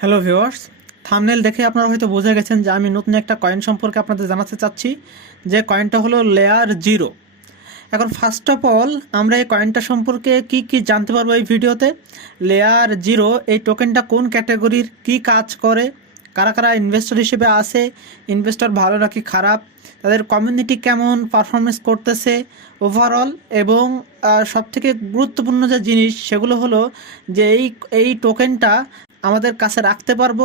Hello viewers, thumbnail দেখে আপনারা হয়তো বুঝে গেছেন যে আমি নতুন একটা কয়েন সম্পর্কে আপনাদের জানাতে চাচ্ছি, যে কয়েনটা হলো লেয়ার জিরো। এখন ফার্স্ট অফ অল আমরা এই কয়েনটা সম্পর্কে কি জানতে পারবো এই ভিডিওতে। লেয়ার জিরো এই টোকেনটা কোন ক্যাটাগরির, কি কাজ করে, কারা কারা ইনভেস্টর হিসেবে আসে, ইনভেস্টর ভালো নাকি খারাপ, তাদের কমিউনিটি কেমন পারফরমেন্স করতেছে ওভারঅল, এবং সবথেকে গুরুত্বপূর্ণ যে জিনিস সেগুলো হলো যে এই টোকেনটা আমাদের কাছে রাখতে পারবো,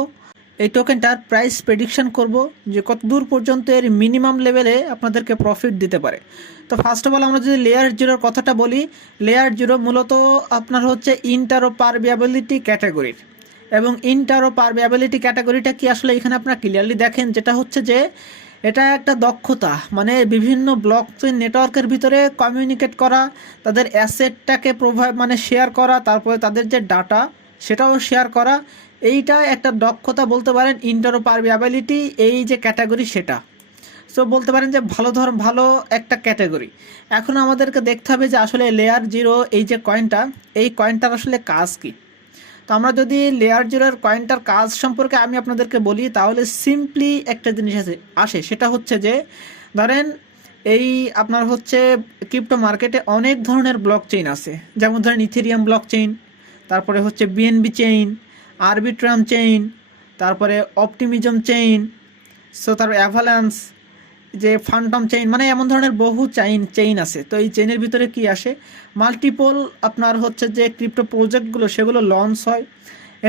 এই টোকেনটার প্রাইস প্রেডিকশন করব যে কত দূর পর্যন্ত এর মিনিমাম লেভেলে আপনাদেরকে প্রফিট দিতে পারে। তো ফার্স্ট অফ অল আমরা যদি লেয়ার জিরোর কথাটা বলি, লেয়ার জিরো মূলত আপনার হচ্ছে ইন্টারোপারমেবিলিটি ক্যাটাগরির। এবং ইন্টারোপারমেবিলিটি ক্যাটাগরিটা কি আসলে এখানে আপনারা ক্লিয়ারলি দেখেন, যেটা হচ্ছে যে এটা একটা দক্ষতা, মানে বিভিন্ন ব্লকচেন নেটওয়ার্কের ভিতরে কমিউনিকেট করা, তাদের অ্যাসেটটাকে মানে শেয়ার করা, তারপরে তাদের যে ডাটা সেটাও শেয়ার করা। এইটা একটা দক্ষতা বলতে পারেন, ইন্টারোপারমেবিলিটি এই যে ক্যাটাগরি সেটা। সো বলতে পারেন যে ভালো একটা ক্যাটাগরি। এখন আমাদেরকে দেখতে হবে যে আসলে লেয়ার জিরো এই যে কয়েনটা, এই কয়েনটার আসলে কাজ কি। তো আমরা যদি লেয়ার জিরোর কয়েনটার কাজ সম্পর্কে আমি আপনাদেরকে বলি, তাহলে সিম্পলি একটা জিনিস আসে, সেটা হচ্ছে যে ধরেন এই আপনার হচ্ছে ক্রিপ্টো মার্কেটে অনেক ধরনের ব্লক চেইন আছে, যেমন ধরেন ইথেরিয়াম ব্লক চেইন, তারপরে হচ্ছে বিএনবি চেইন, আরবিট্রাম চেইন, তারপরে অপটিমিজম চেইন, সো তারপর অ্যাভালান্স, যে ফান্টম চেইন, মানে এমন ধরনের বহু চেইন আছে। তো এই চেইনের ভিতরে কি আসে, মাল্টিপল আপনার হচ্ছে যে ক্রিপ্টো প্রজেক্টগুলো সেগুলো লঞ্চ হয়,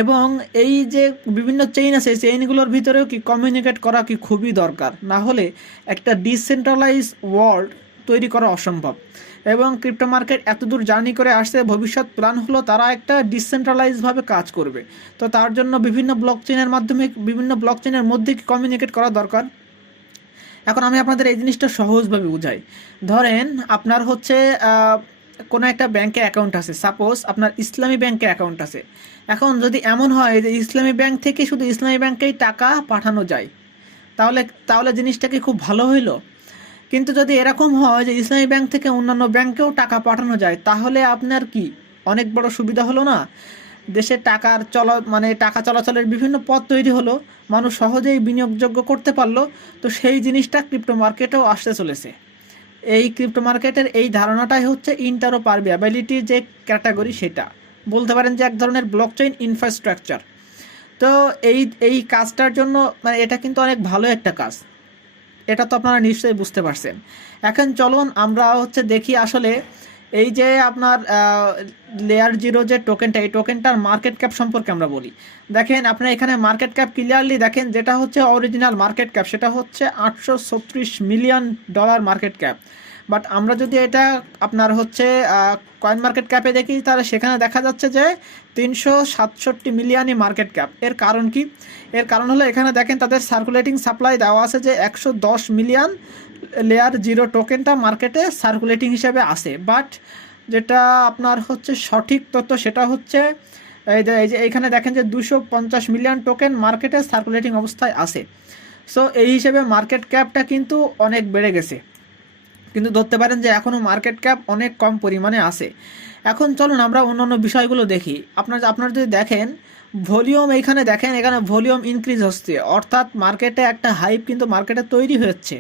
এবং এই যে বিভিন্ন চেইন আছে এই চেইনগুলোর ভিতরেও কি কমিউনিকেট করা কি খুবই দরকার, না হলে একটা ডিসেন্ট্রালাইজ ওয়ার্ল্ড তৈরি করা অসম্ভব। এবং ক্রিপ্টো মার্কেট এতদূর জার্নি করে আসছে, ভবিষ্যৎ প্ল্যান হলো তারা একটা ডিসেন্ট্রালাইজভাবে কাজ করবে। তো তার জন্য বিভিন্ন ব্লক চেইনের মাধ্যমে, বিভিন্ন ব্লক চেইনের মধ্যে কি কমিউনিকেট করা দরকার। এখন আমি আপনাদের এই জিনিসটা সহজভাবে বুঝাই। ধরেন আপনার হচ্ছে কোনো একটা ব্যাংকে অ্যাকাউন্ট আছে, সাপোজ আপনার ইসলামী ব্যাংকে অ্যাকাউন্ট আছে। এখন যদি এমন হয় যে ইসলামী ব্যাংক থেকে শুধু ইসলামী ব্যাংকেই টাকা পাঠানো যায়, তাহলে তাহলে জিনিসটা কি খুব ভালো হইলো। কিন্তু যদি এরকম হয় যে ইসলামী ব্যাংক থেকে অন্যান্য ব্যাংকেও টাকা পাঠানো যায়, তাহলে আপনার কি অনেক বড় সুবিধা হলো না। দেশে মানে টাকা চলাচলের বিভিন্ন পথ তৈরি হলো, মানুষ সহজেই বিনিয়োগযোগ্য করতে পারলো। তো সেই জিনিসটা ক্রিপ্টো মার্কেটেও আসতে চলেছে। এই ক্রিপ্টো মার্কেটের এই ধারণাটাই হচ্ছে ইন্টারোপারমেবিলিটি যে ক্যাটাগরি, সেটা বলতে পারেন যে এক ধরনের ব্লকচেইন ইনফ্রাস্ট্রাকচার। তো এই এই কাজটার জন্য মানে এটা কিন্তু অনেক ভালো একটা কাজ, এটা তো আপনারা নিশ্চয়ই বুঝতে পারছেন। এখন চলুন আমরা হচ্ছে দেখি আসলে এই যে আপনার লেয়ার জিরো যে টোকেনটা, এই টোকেনটার মার্কেট ক্যাপ সম্পর্কে আমরা বলি। দেখেন আপনারা এখানে মার্কেট ক্যাপ ক্লিয়ারলি দেখেন, যেটা হচ্ছে অরিজিনাল মার্কেট ক্যাপ সেটা হচ্ছে $836 মিলিয়ন মার্কেট ক্যাপ। বাট আমরা যদি এটা আপনার হচ্ছে কয়েন মার্কেট ক্যাপে দেখি, তাহলে সেখানে দেখা যাচ্ছে যে 367 মিলিয়নই মার্কেট ক্যাপ। এর কারণ কি? এর কারণ হলো এখানে দেখেন তাদের সার্কুলেটিং সাপ্লাই দেওয়া আছে যে 110 মিলিয়ন লেয়ার জিরো টোকেনটা মার্কেটে সার্কুলেটিং হিসেবে আসে। বাট যেটা আপনার হচ্ছে সঠিক তথ্য সেটা হচ্ছে এই যে এইখানে দেখেন যে 250 মিলিয়ন টোকেন মার্কেটে সার্কুলেটিং অবস্থায় আসে। সো এই হিসেবে মার্কেট ক্যাপটা কিন্তু অনেক বেড়ে গেছে, কিন্তু ধরতে পারেন যে এখনও মার্কেট ক্যাপ অনেক কম পরিমাণে আসে। এখন চলুন আমরা অন্যান্য বিষয়গুলো দেখি। আপনার যদি দেখেন ভলিউম, এইখানে দেখেন এখানে ভলিউম ইনক্রিজ হচ্ছে, অর্থাৎ মার্কেটে একটা হাইপ কিন্তু মার্কেটে তৈরি হচ্ছে।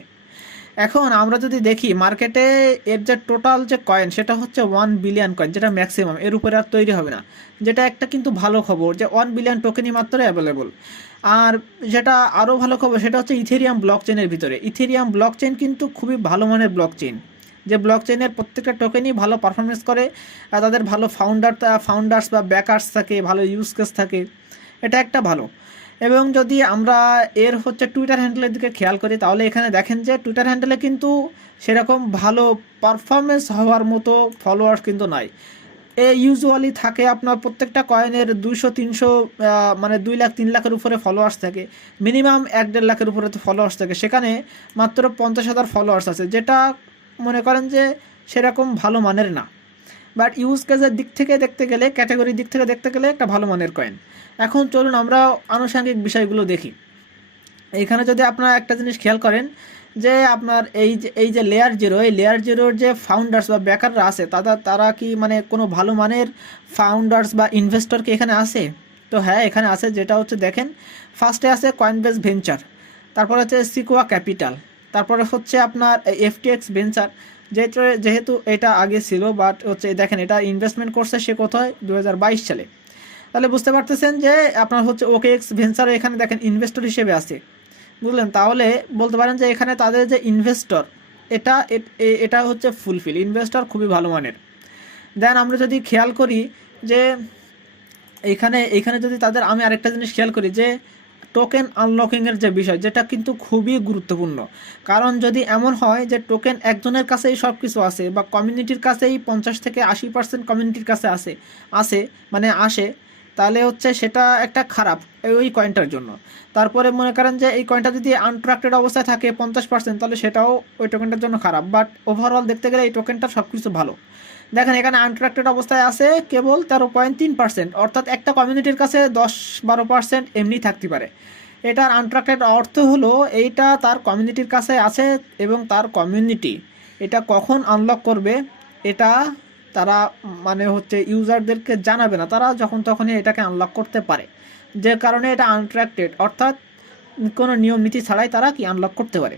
এখন আমরা যদি দেখি মার্কেটে এর যে টোটাল যে কয়েন সেটা হচ্ছে 1 বিলিয়ন কয়েন, যেটা ম্যাক্সিমাম, এর উপরে আর তৈরি হবে না। যেটা একটা কিন্তু ভালো খবর যে 1 বিলিয়ন টোকেনই মাত্র অ্যাভেলেবল। আর যেটা আরও ভালো খবর সেটা হচ্ছে ইথেরিয়াম ব্লক চেনের ভিতরে, ইথেরিয়াম ব্লক চেন কিন্তু খুবই ভালো মানের ব্লক চেন, যে ব্লক চেনের প্রত্যেকটা টোকেনই ভালো পারফরমেন্স করে, তাদের ভালো ফাউন্ডার্স বা ব্যাকার্স থাকে, ভালো ইউজ কেস থাকে, এটা একটা ভালো। এবং যদি আমরা এর হচ্ছে টুইটার হ্যান্ডেলের দিকে খেয়াল করি, তাহলে এখানে দেখেন যে টুইটার হ্যান্ডেলে কিন্তু সেরকম ভালো পারফরমেন্স হওয়ার মতো ফলোয়ার্স কিন্তু নাই। ইউজুয়ালি থাকে আপনার প্রত্যেকটা কয়েনের 200-300 মানে 2 লাখ 3 লাখের উপরে ফলোয়ার্স থাকে, মিনিমাম 1-1.5 লাখের উপরে তো ফলোয়ার্স থাকে। সেখানে মাত্র 50,000 ফলোয়ার্স আছে, যেটা মনে করেন যে সেরকম ভালো মানের না। বাট ইউজ কেসের দিক থেকে দেখতে গেলে, ক্যাটাগরির দিক থেকে দেখতে গেলে একটা ভালো মানের কয়েন। এখন চলুন আমরা আনুষঙ্গিক বিষয়গুলো দেখি। এইখানে যদি আপনারা একটা জিনিস খেয়াল করেন যে আপনার এই যে লেয়ার জিরো, এই লেয়ার জিরোর যে ফাউন্ডার্স বা ব্যাকাররা আছে তারা কি মানে কোনো ভালো মানের ফাউন্ডার্স বা ইনভেস্টর কি এখানে আছে? তো হ্যাঁ এখানে আছে, যেটা হচ্ছে দেখেন ফার্স্টে আছে কয়েনবেস ভেঞ্চার, তারপর হচ্ছে সিকোয়া ক্যাপিটাল, তারপরে হচ্ছে আপনার এফটিএক্স ভেঞ্চার, যেহেতু এটা আগে ছিল, বাট হচ্ছে দেখেন এটা ইনভেস্টমেন্ট করছে সে কোথায় 2022 সালে। তাহলে বুঝতে পারতেছেন যে আপনার হচ্ছে ওকেএক্স ভেঞ্চার এখানে দেখেন ইনভেস্টর হিসেবে আছে, বুঝলেন? তাহলে বলতে পারেন যে এখানে তাদের যে ইনভেস্টর এটা এটা হচ্ছে ফুলফিল ইনভেস্টর, খুবই ভালো মানের। দেন আমরা যদি খেয়াল করি যে এইখানে এইখানে যদি তাদের, আমি আরেকটা জিনিস খেয়াল করি যে টোকেন আনলকিংয়ের যে বিষয়, যেটা কিন্তু খুবই গুরুত্বপূর্ণ। কারণ যদি এমন হয় যে টোকেন একজনের কাছেই সব কিছু আছে, বা কমিউনিটির কাছেই 50 থেকে 80% কমিউনিটির কাছে আসে মানে আসে, তাহলে হচ্ছে সেটা একটা খারাপ ওই কয়েনটার জন্য। তারপরে মনে করেন যে এই কয়েনটা যদি আনট্রাক্টেড অবস্থায় থাকে 50%, তাহলে সেটাও ওই টোকেনটার জন্য খারাপ। বাট ওভারঅল দেখতে গেলে এই টোকেনটার সব কিছু ভালো। দেখেন এখানে আনট্রাক্টেড অবস্থায় আছে কেবল 13.3%, অর্থাৎ একটা কমিউনিটির কাছে 10-12% এমনি থাকতে পারে। এটার আনট্রাক্টেড অর্থ হলো এইটা তার কমিউনিটির কাছে আছে, এবং তার কমিউনিটি এটা কখন আনলক করবে এটা তারা মানে হচ্ছে ইউজারদেরকে জানাবে না, তারা যখন তখনই এটাকে আনলক করতে পারে, যে কারণে এটা আনট্রাক্টেড, অর্থাৎ কোনো নিয়ম নীতি ছাড়াই তারা কি আনলক করতে পারে।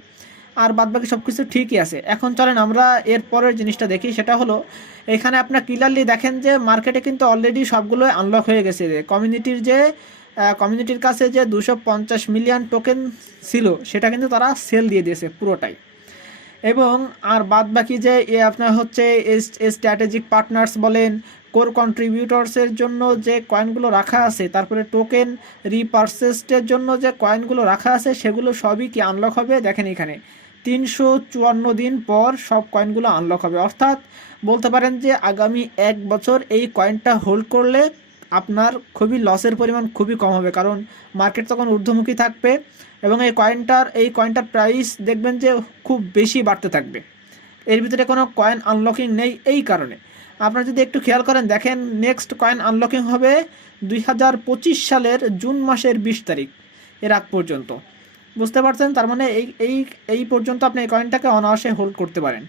আর বাদবাকি সব কিছু ঠিকই আছে। এখন চলেন আমরা এর পরের জিনিসটা দেখি, সেটা হলো এখানে আপনার ক্লিয়ারলি দেখেন যে মার্কেটে কিন্তু অলরেডি সবগুলো আনলক হয়ে গেছে। কমিউনিটির কাছে যে 250 মিলিয়ন টোকেন ছিল সেটা কিন্তু তারা সেল দিয়ে দিয়েছে পুরোটাই। এবং আর বাদ বাকি যে আপনার হচ্ছে স্ট্র্যাটেজিক পার্টনার্স বলেন, কোর কন্ট্রিবিউটরসের জন্য যে কয়েনগুলো রাখা আছে, তারপরে টোকেন রিপারচেসডের জন্য যে কয়েনগুলো রাখা আছে, সেগুলো সবই কি আনলক হবে। দেখেন এখানে 354 দিন পর সব কয়েনগুলো আনলক হবে, অর্থাৎ বলতে পারেন যে আগামী 1 বছর এই কয়েনটা হোল্ড করলে আপনার খুবই লসের পরিমাণ খুবই কম হবে, কারণ মার্কেট তখন ঊর্ধ্বমুখী থাকবে এবং এই কয়েনটার প্রাইস দেখবেন যে খুব বেশি বাড়তে থাকবে। এর ভিতরে কোনো কয়েন আনলকিং নেই এই কারণে। আপনারা যদি একটু খেয়াল করেন, দেখেন নেক্সট কয়েন আনলকিং হবে 2025 সালের জুন মাসের 20 তারিখ, এর আগ পর্যন্ত। বুঝতে পারছেন? তার মানে এই পর্যন্ত আপনি এই কয়েনটাকে অনায়াসে হোল্ড করতে পারেন।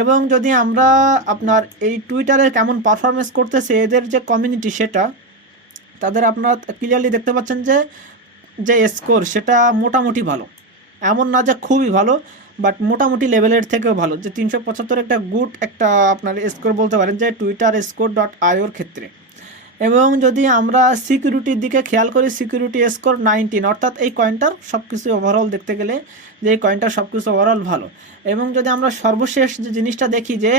এবং যদি আমরা আপনার এই টুইটারের কেমন পারফরমেন্স করতেছে এদের যে কমিউনিটি, সেটা তাদের আপনারা ক্লিয়ারলি দেখতে পাচ্ছেন যে স্কোর সেটা মোটামুটি ভালো, এমন না যে খুবই ভালো, বাট মোটামুটি লেভেলের থেকেও ভালো। যে 375 একটা গুড একটা আপনার স্কোর বলতে পারেন যে টুইটার স্কোর .ioর ক্ষেত্রে। এবং যদি আমরা সিকিউরিটির দিকে খেয়াল করি, সিকিউরিটি স্কোর 19, অর্থাৎ এই কয়েনটার সব কিছু ওভারঅল দেখতে গেলে যে এই কয়েনটার সব কিছু ওভারঅল ভালো। এবং যদি আমরা সর্বশেষ যে জিনিসটা দেখি যে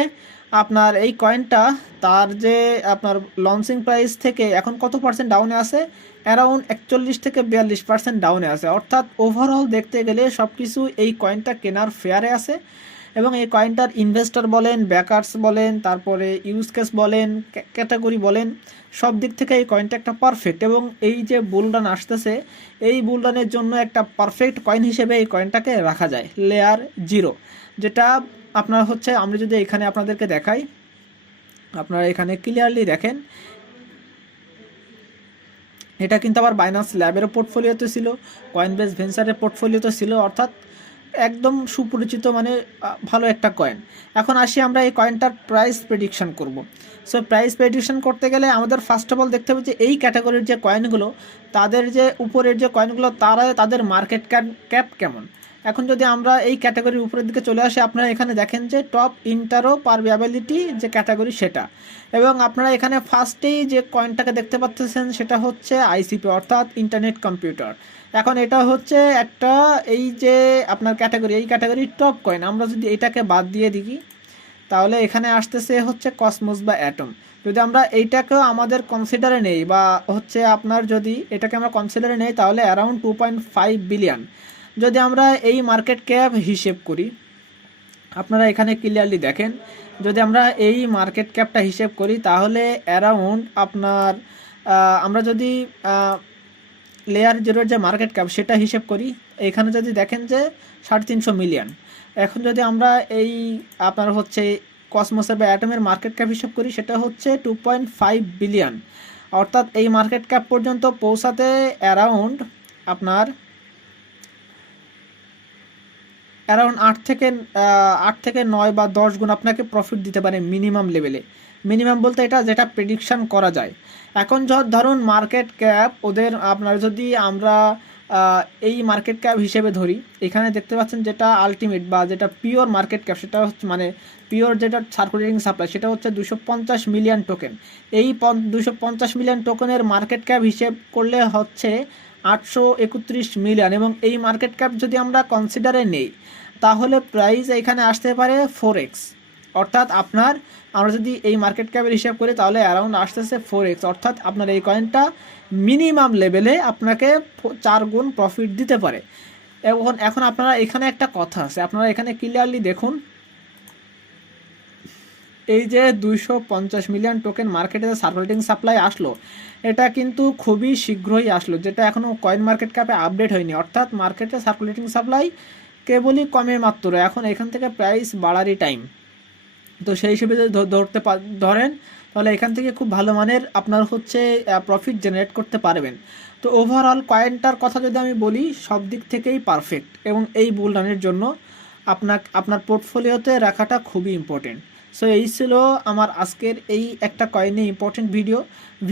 আপনার এই কয়েনটা তার যে আপনার লঞ্চিং প্রাইস থেকে এখন কত পার্সেন্ট ডাউনে আছে, অ্যারাউন্ড 41 থেকে 42% ডাউনে আছে, অর্থাৎ ওভারঅল দেখতে গেলে সব কিছু এই কয়েনটা কেনার ফেয়ারে আছে। এবং এই কয়েনটার ইনভেস্টর বলেন, ব্যাকার্স বলেন, তারপরে ইউজ কেস বলেন, ক্যাটাগরি বলেন, সব দিক থেকে এই কয়েনটা একটা পারফেক্ট। এবং এই যে বুলরান আসতেছে, এই বুলরানের জন্য একটা পারফেক্ট কয়েন হিসেবে এই কয়েনটাকে রাখা যায়, লেয়ার 0, যেটা আপনার হচ্ছে আমরা যদি এখানে আপনাদেরকে দেখাই, আপনারা এখানে ক্লিয়ারলি দেখেন এটা কিন্তু আবার বাইন্যান্স ল্যাবের পোর্টফোলিওতে ছিল, কয়েনবেস ভেঞ্চারের পোর্টফোলিওতে ছিল, অর্থাৎ একদম সুপরিচিত মানে ভালো একটা কয়েন। এখন আসি আমরা এই কয়েনটার প্রাইস প্রেডিকশন করব। সো প্রাইস প্রেডিকশন করতে গেলে আমাদের ফার্স্ট অফ অল দেখতে হবে যে এই ক্যাটাগরির যে কয়েনগুলো, তাদের যে উপরের যে কয়েনগুলো তাদের মার্কেট ক্যাপ কেমন। এখন যদি আমরা এই ক্যাটাগরির উপরের দিকে চলে আসি, আপনারা এখানে দেখেন যে টপ ইন্টারোপারমেবিলিটি যে ক্যাটাগরি সেটা। এবং আপনারা এখানে ফার্স্টেই যে কয়েনটাকে দেখতে পাচ্ছেন সেটা হচ্ছে আইসিপি, অর্থাৎ ইন্টারনেট কম্পিউটার। এখন এটা হচ্ছে একটা এই যে আপনার ক্যাটাগরি, এই ক্যাটাগরির টপ কয়েন। আমরা যদি এটাকে বাদ দিয়ে দিই, তাহলে এখানে আসতেছে হচ্ছে কসমোস বা অ্যাটম। যদি আমরা এইটাকেও আমাদের কনসিডারে নেই, বা হচ্ছে আপনার যদি এটাকে আমরা কনসিডারে নেই, তাহলে অ্যারাউন্ড 2.5 বিলিয়ন। যদি আমরা এই মার্কেট ক্যাপ হিসেব করি, আপনারা এখানে ক্লিয়ারলি দেখেন, যদি আমরা এই মার্কেট ক্যাপটা হিসেব করি, তাহলে অ্যারাউন্ড আপনার আমরা যদি লেয়ার 0-এর যে মার্কেট ক্যাপ সেটা হিসেব করি, এখানে যদি দেখেন যে 350 মিলিয়ন। এখন যদি আমরা এই আপনার হচ্ছে কসমোসের বা অ্যাটমের মার্কেট ক্যাপ হিসেব করি, সেটা হচ্ছে 2.5 বিলিয়ন। অর্থাৎ এই মার্কেট ক্যাপ পর্যন্ত পৌঁছাতে অ্যারাউন্ড 8 থেকে 9 বা 10 গুণ আপনাকে প্রফিট দিতে পারে মিনিমাম লেভেলে। মিনিমাম বলতে এটা যেটা প্রেডিকশান করা যায়। এখন ধরুন মার্কেট ক্যাপ ওদের আপনার যদি আমরা এই মার্কেট ক্যাপ হিসেবে ধরি, এখানে দেখতে পাচ্ছেন যেটা আলটিমেট বা যেটা পিওর মার্কেট ক্যাপ, সেটা হচ্ছে মানে পিওর যেটা সার্কুলেটিং সাপ্লাই, সেটা হচ্ছে 250 মিলিয়ন টোকেন। এই 250 মিলিয়ন টোকেনের মার্কেট ক্যাপ হিসেব করলে হচ্ছে 831 মিলিয়ন, এবং এই মার্কেট ক্যাপ যদি আমরা কনসিডারে নেই তাহলে প্রাইস এখানে আসতে পারে 4x। অর্থাৎ আমরা যদি এই মার্কেট ক্যাপের হিসাব করি তাহলে অ্যারাউন্ড আসতেছে 4x, অর্থাৎ আপনার এই কয়েনটা মিনিমাম লেভেলে আপনাকে 4 গুণ প্রফিট দিতে পারে। এখন আপনারা এখানে একটা কথা আছে, আপনারা এখানে ক্লিয়ারলি দেখুন, এই যে 250 মিলিয়ন টোকেন মার্কেটে সার্কুলেটিং সাপ্লাই আসলো, এটা কিন্তু খুবই শীঘ্রই আসলো, যেটা এখনও কয়েন মার্কেট ক্যাপে আপডেট হয়নি। অর্থাৎ মার্কেটে সার্কুলেটিং সাপ্লাই কেবলই কমে মাত্র, এখন এখান থেকে প্রাইস বাড়ারই টাইম। তো সেই হিসেবে যদি ধরেন তাহলে এখান থেকে খুব ভালো মানের আপনার হচ্ছে প্রফিট জেনারেট করতে পারবেন। তো ওভারঅল কয়েনটার কথা যদি আমি বলি, সব দিক থেকেই পারফেক্ট, এবং এই বুল রানের জন্য আপনার পোর্টফোলিওতে রাখাটা খুবই ইম্পর্টেন্ট। সো এই ছিল আমার আজকের এই একটা কয়েনে ইম্পর্টেন্ট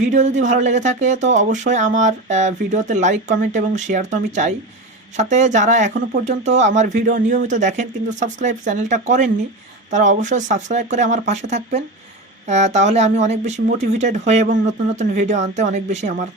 ভিডিও যদি ভালো লেগে থাকে তো অবশ্যই আমার ভিডিওতে লাইক, কমেন্ট এবং শেয়ার তো আমি চাই। সাথে যারা এখনও পর্যন্ত আমার ভিডিও নিয়মিত দেখেন কিন্তু সাবস্ক্রাইব চ্যানেলটা করেননি, তারা অবশ্যই সাবস্ক্রাইব করে আমার পাশে থাকবেন। তাহলে আমি অনেক বেশি মোটিভেটেড হই এবং নতুন নতুন ভিডিও আনতে অনেক বেশি আমার